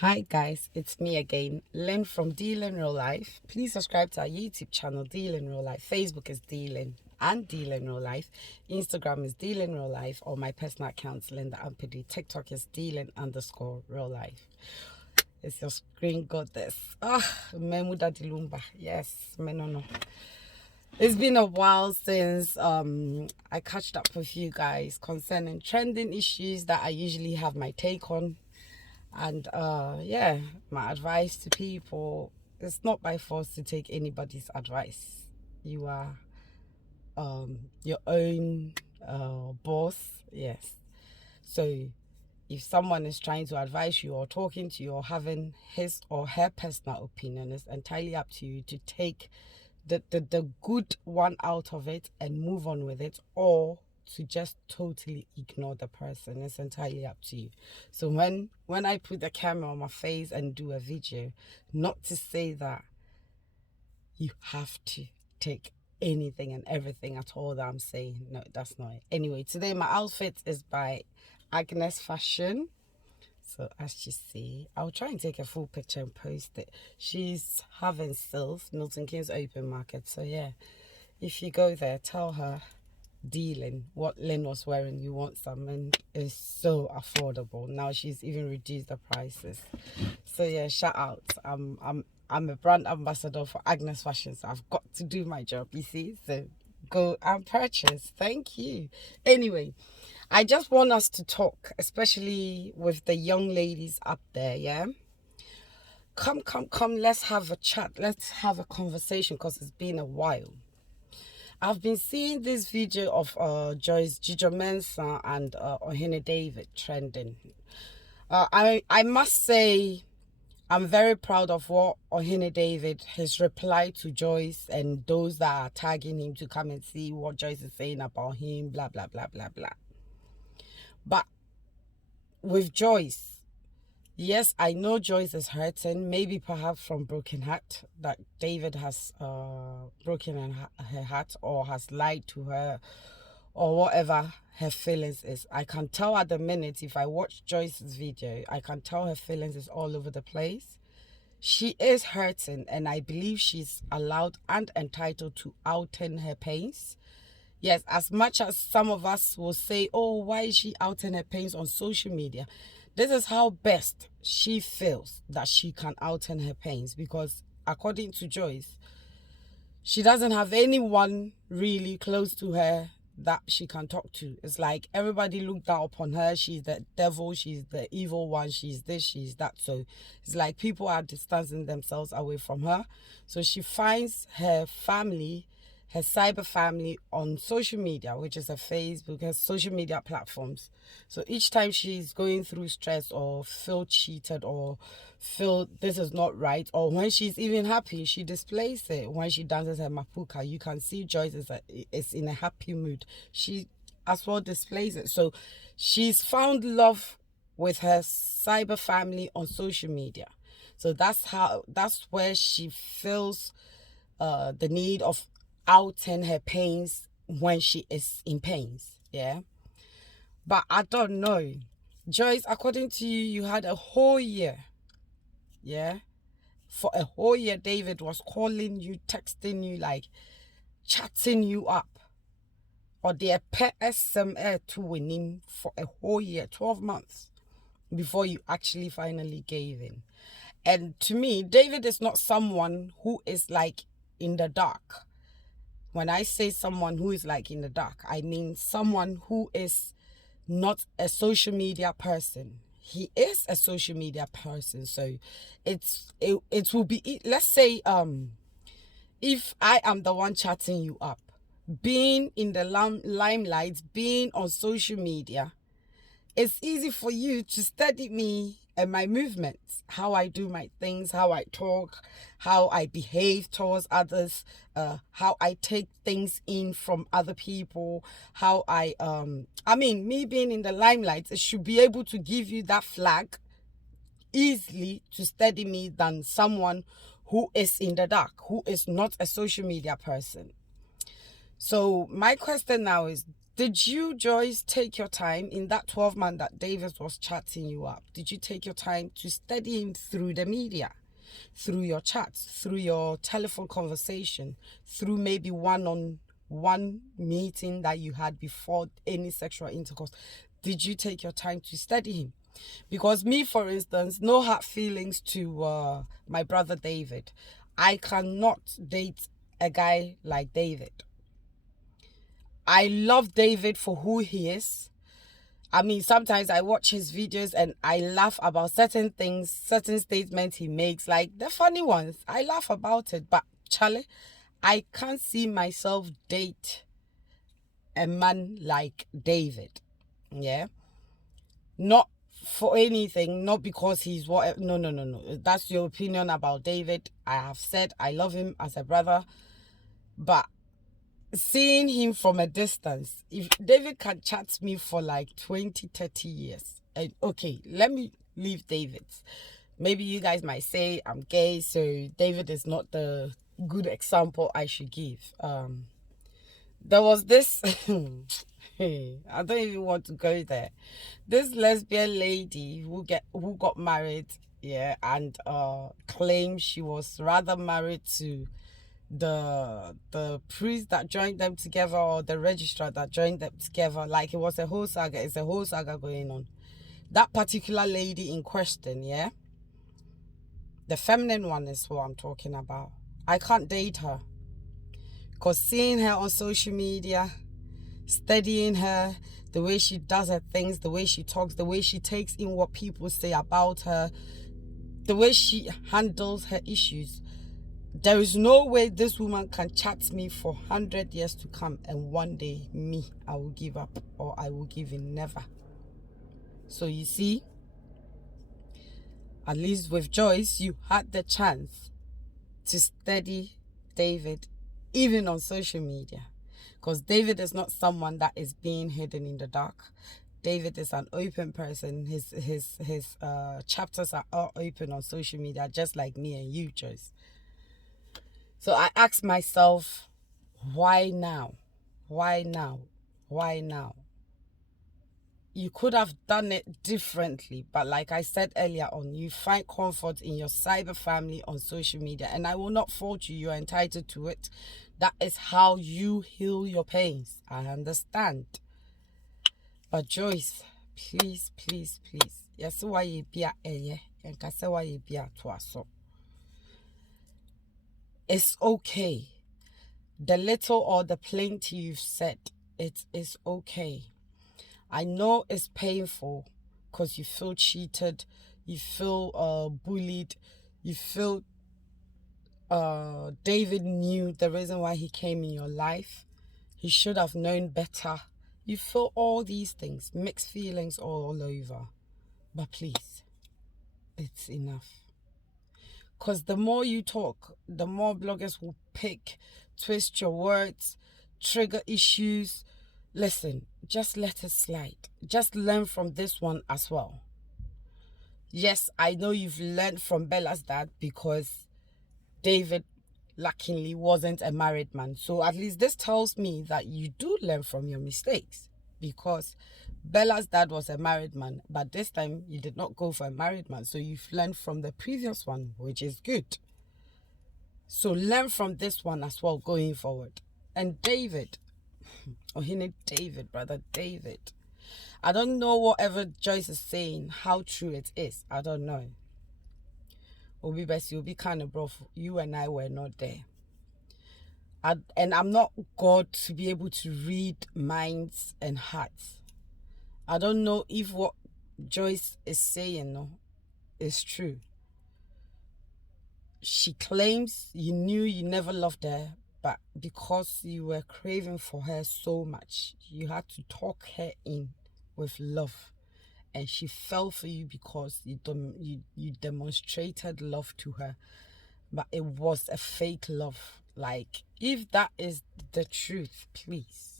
Hi guys, it's me again, Lyn from Lyn-RealLife. Please subscribe to our YouTube channel, Lyn-RealLife. Facebook is Lyn and Lyn-RealLife. Instagram is Lyn-RealLife, or my personal account, Linda Ampedi. TikTok is Lyn_real_life. It's your screen goddess. Memuda Dilumba. Yes, Menono. It's been a while since I catched up with you guys concerning trending issues that I usually have my take on. And yeah, my advice to people, it's not by force to take anybody's advice. You are your own boss. Yes. So if someone is trying to advise you or talking to you or having his or her personal opinion, it's entirely up to you to take the good one out of it and move on with it, or to just totally ignore the person. It's entirely up to you. So when I put the camera on my face and do a video, not to say that you have to take anything and everything at all that I'm saying. No, that's not it. Anyway, today my outfit is by Agnes Fashion. So as you see, I'll try and take a full picture and post it. She's having sales, Milton Keynes Open Market. So yeah, if you go there, tell her dealing what Lyn was wearing, you want some, and it's so affordable. Now she's even reduced the prices. So yeah, shout out. I'm a brand ambassador for Agnes Fashion, so I've got to do my job, you see. So go and purchase. Thank you. Anyway, I just want us to talk, especially with the young ladies up there, yeah? Come, let's have a chat. Let's have a conversation, because it's been a while. I've been seeing this video of Joyce, Mensah and Ohene David trending. I must say, I'm very proud of what Ohene David, his reply to Joyce and those that are tagging him to come and see what Joyce is saying about him, blah, blah, blah, blah, blah. But with Joyce, yes, I know Joyce is hurting, maybe perhaps from broken heart, that David has broken her heart or has lied to her or whatever her feelings is. I can tell at the minute, if I watch Joyce's video, I can tell her feelings is all over the place. She is hurting, and I believe she's allowed and entitled to outing her pains. Yes, as much as some of us will say, oh, why is she outing her pains on social media? This is how best she feels that she can out her pains, because according to Joyce, she doesn't have anyone really close to her that she can talk to. It's like everybody looked down upon her. She's the devil, she's the evil one, she's this, she's that. So it's like people are distancing themselves away from her. So she finds her family, her cyber family, on social media, which is her Facebook, her social media platforms. So each time she's going through stress or feel cheated or feel this is not right, or when she's even happy, she displays it. When she dances her mapuka, you can see Joyce is in a happy mood. She as well displays it. So she's found love with her cyber family on social media. So that's where she feels the need of outing her pains when she is in pains. Yeah. But I don't know. Joyce, according to you, you had a whole year. Yeah. For a whole year, David was calling you, texting you, like chatting you up. Or the PSM to win him for a whole year, 12 months, before you actually finally gave in. And to me, David is not someone who is like in the dark. When I say someone who is like in the dark, I mean someone who is not a social media person. He is a social media person. So it will be, let's say if I am the one chatting you up, being in the limelight, being on social media, it's easy for you to study me and my movements, how I do my things, how I talk, how I behave towards others, how I take things in from other people, how me being in the limelight, it should be able to give you that flag easily to study me than someone who is in the dark, who is not a social media person. So my question now is, Did you, Joyce, take your time in that 12 months that David was chatting you up? Did you take your time to study him through the media, through your chats, through your telephone conversation, through maybe one-on-one meeting that you had before any sexual intercourse? Did you take your time to study him? Because me, for instance, no hard feelings to my brother David. I cannot date a guy like David. I love David for who he is. I mean, sometimes I watch his videos and I laugh about certain things, certain statements he makes, like the funny ones. I laugh about it. But, Charlie, I can't see myself date a man like David. Yeah? Not for anything, not because he's what. No, no, no, no. That's your opinion about David. I have said I love him as a brother. But seeing him from a distance, if David can chat me for like 20, 30 years, and okay, let me leave David's. Maybe you guys might say I'm gay, so David is not the good example I should give. There was this I don't even want to go there. This lesbian lady who got married, yeah, and claimed she was rather married to the priest that joined them together, or the registrar that joined them together. Like, it was a whole saga. It's a whole saga going on. That particular lady in question, yeah, the feminine one is who I'm talking about. I can't date her, because seeing her on social media, studying her, the way she does her things, the way she talks, the way she takes in what people say about her, the way she handles her issues, there is no way this woman can chat me for 100 years to come, and one day me, I will give up, or I will give in. Never. So you see, at least with Joyce, you had the chance to study David, even on social media, because David is not someone that is being hidden in the dark. David is an open person. His chapters are all open on social media, just like me and you, Joyce. So I asked myself, why now? Why now? Why now? You could have done it differently, but like I said earlier on, you find comfort in your cyber family on social media, and I will not fault you. You're entitled to it. That is how you heal your pains. I understand. But Joyce, please, please, please. Yes, why you be a and kase why you be a twaso. It's okay. The little or the plenty you've said, it is okay. I know it's painful because you feel cheated, you feel bullied, you feel David knew the reason why he came in your life. He should have known better. You feel all these things, mixed feelings all over. But please, it's enough. Because the more you talk, the more bloggers will pick, twist your words, trigger issues. Listen, just let it slide. Just learn from this one as well. Yes, I know you've learned from Bella's dad, because David luckily wasn't a married man. So at least this tells me that you do learn from your mistakes, because Bella's dad was a married man, but this time you did not go for a married man. So you've learned from the previous one, which is good. So learn from this one as well going forward. And David, or he named David, brother David. I don't know whatever Joyce is saying, how true it is. I don't know. Obi best, you'll be kind of rough. You and I were not there. And I'm not God to be able to read minds and hearts. I don't know if what Joyce is saying is true. She claims you knew you never loved her, but because you were craving for her so much, you had to talk her in with love. And she fell for you because you demonstrated love to her. But it was a fake love. Like, if that is the truth, please.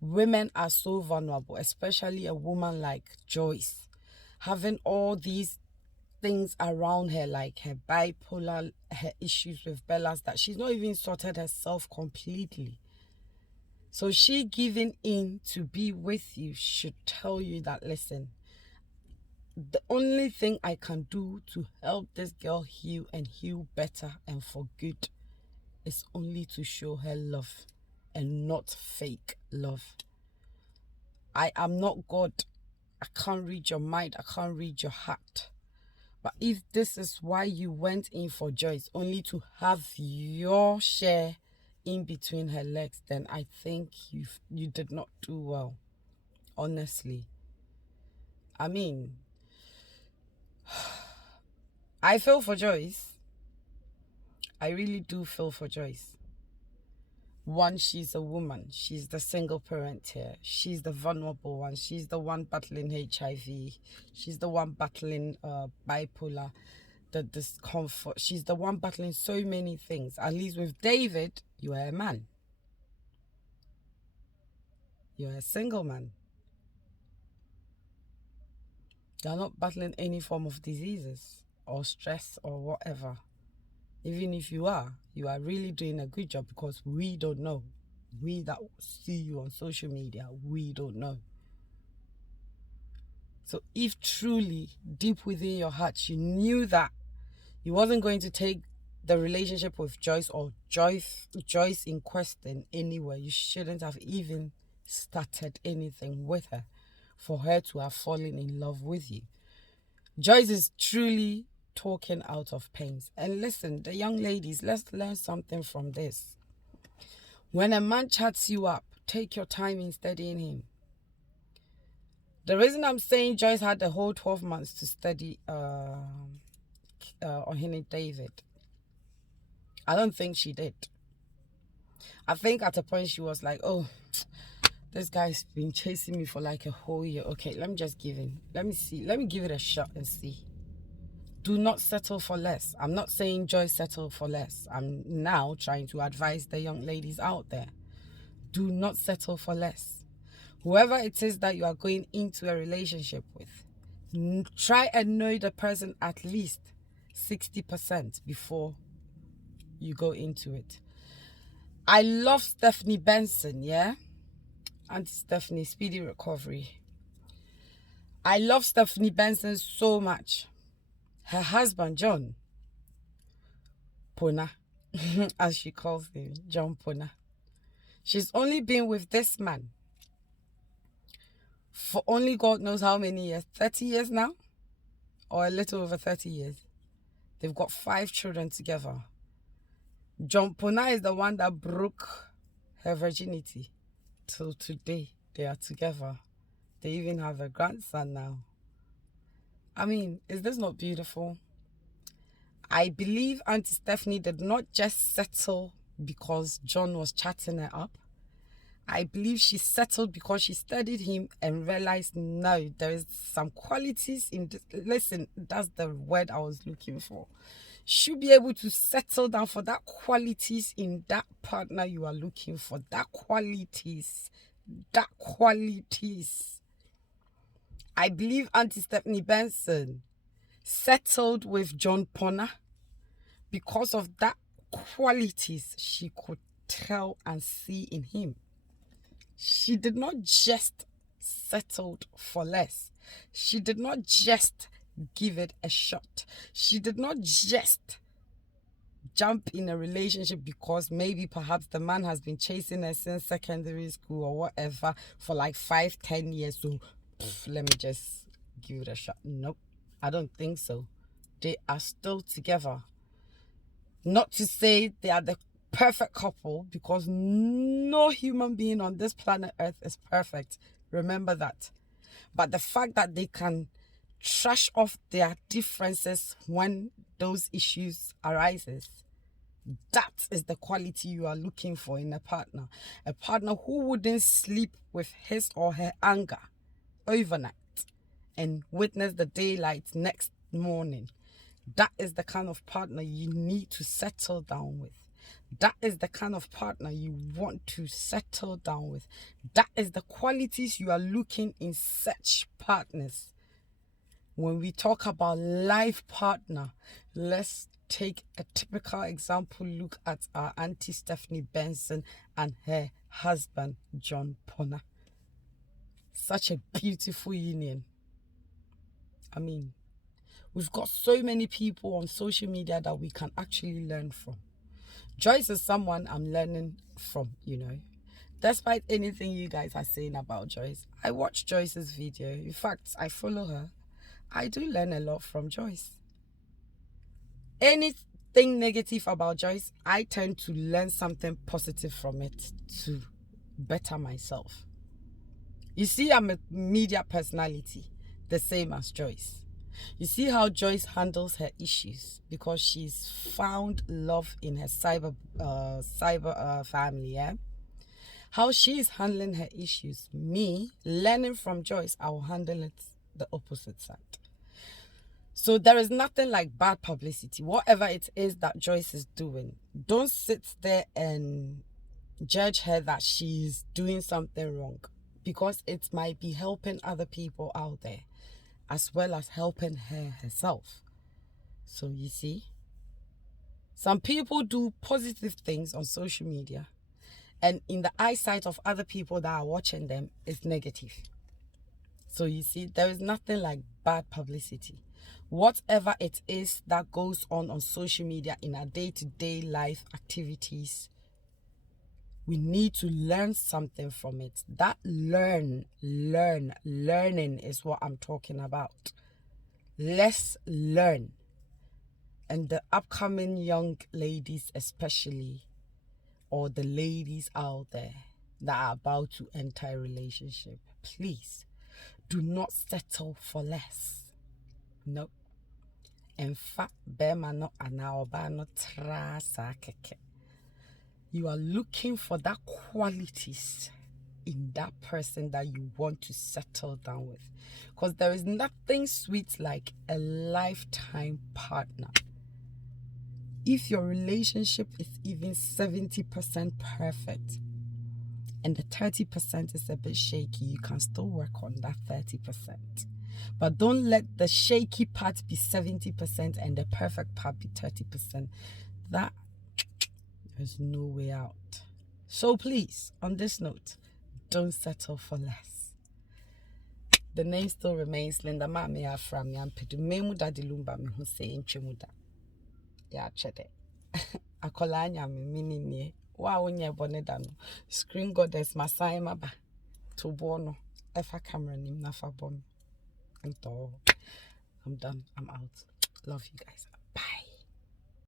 Women are so vulnerable, especially a woman like Joyce, having all these things around her, like her bipolar, her issues with Bella's, that she's not even sorted herself completely. So she giving in to be with you should tell you that, listen, the only thing I can do to help this girl heal and heal better and for good is only to show her love and not fake love. I am not God. I can't read your mind. I can't read your heart. But if this is why you went in for Joyce, only to have your share in between her legs, then I think you did not do well. Honestly. I mean, I feel for Joyce. I really do feel for Joyce. One, she's a woman. She's the single parent here. She's the vulnerable one. She's the one battling HIV. She's the one battling bipolar, the discomfort. She's the one battling so many things. At least with David, you are a man. You're a single man. You're not battling any form of diseases or stress or whatever. Even if you are really doing a good job, because we don't know. We that see you on social media, we don't know. So if truly deep within your heart you knew that you wasn't going to take the relationship with Joyce or Joyce in question anywhere, you shouldn't have even started anything with her for her to have fallen in love with you. Joyce is truly talking out of pains. And listen, the young ladies, let's learn something from this. When a man chats you up, take your time in studying him. The reason I'm saying Joyce had the whole 12 months to study on Henry David, I don't think she did. I think at a point she was like, oh, this guy's been chasing me for like a whole year. Okay, let me just give in. Let me see. Let me give it a shot and see. Do not settle for less. I'm not saying Joyce settle for less. I'm now trying to advise the young ladies out there. Do not settle for less. Whoever it is that you are going into a relationship with, try and know the person at least 60% before you go into it. I love Stephanie Benson, yeah? Auntie Stephanie, speedy recovery. I love Stephanie Benson so much. Her husband, John Pona, as she calls him, John Pona. She's only been with this man for only God knows how many years. 30 years now? Or a little over 30 years. They've got 5 children together. John Pona is the one that broke her virginity. Till today, they are together. They even have a grandson now. I mean, is this not beautiful? I believe Auntie Stephanie did not just settle because John was chatting her up. I believe she settled because she studied him and realized, no, there is some qualities in this. Listen, that's the word I was looking for. Should be able to settle down for that qualities in that partner you are looking for. That qualities. I believe Auntie Stephanie Benson settled with John Pona because of that qualities she could tell and see in him. She did not just settle for less. She did not just give it a shot. She did not just jump in a relationship because maybe perhaps the man has been chasing her since secondary school or whatever for like 5-10 years. So let me just give it a shot. Nope, I don't think so. They are still together. Not to say they are the perfect couple, because no human being on this planet Earth is perfect. Remember that. But the fact that they can trash off their differences when those issues arises, that is the quality you are looking for in a partner. A partner who wouldn't sleep with his or her anger overnight and witness the daylight next morning. That is the kind of partner you need to settle down with. That is the kind of partner you want to settle down with. That is the qualities you are looking in such partners. When we talk about life partner, let's take a typical example look at our Auntie Stephanie Benson and her husband, John Pona. Such a beautiful union. I mean, we've got so many people on social media that we can actually learn from. Joyce is someone I'm learning from, you know. Despite anything you guys are saying about Joyce, I watch Joyce's video. In fact, I follow her. I do learn a lot from Joyce. Anything negative about Joyce, I tend to learn something positive from it to better myself. You see, I'm a media personality, the same as Joyce. You see how Joyce handles her issues because she's found love in her cyber family, yeah? How she's handling her issues. Me, learning from Joyce, I will handle it the opposite side. So there is nothing like bad publicity. Whatever it is that Joyce is doing, don't sit there and judge her that she's doing something wrong, because it might be helping other people out there as well as helping her herself. So you see, some people do positive things on social media, and in the eyesight of other people that are watching them, it's negative. So you see, there is nothing like bad publicity. Whatever it is that goes on social media in our day-to-day life activities, we need to learn something from it. That learning is what I'm talking about. Let's learn. And the upcoming young ladies especially, or the ladies out there that are about to enter a relationship, please do not settle for less. No. In fact, you are looking for that qualities in that person that you want to settle down with. Because there is nothing sweet like a lifetime partner. If your relationship is even 70% perfect and the 30% is a bit shaky, you can still work on that 30%. But don't let the shaky part be 70% and the perfect part be 30%. There's no way out. So please, on this note, don't settle for less. The name still remains Linda Mamia from Yampedu Memuda Dilumba mi Hussein Chemuda. Ya chede. Akolanya mi mini wa unye bonedano. Screen goddess Masai Maba. Tubono. Efa camera nim nafa bon. I'm done. I'm out. Love you guys. Bye.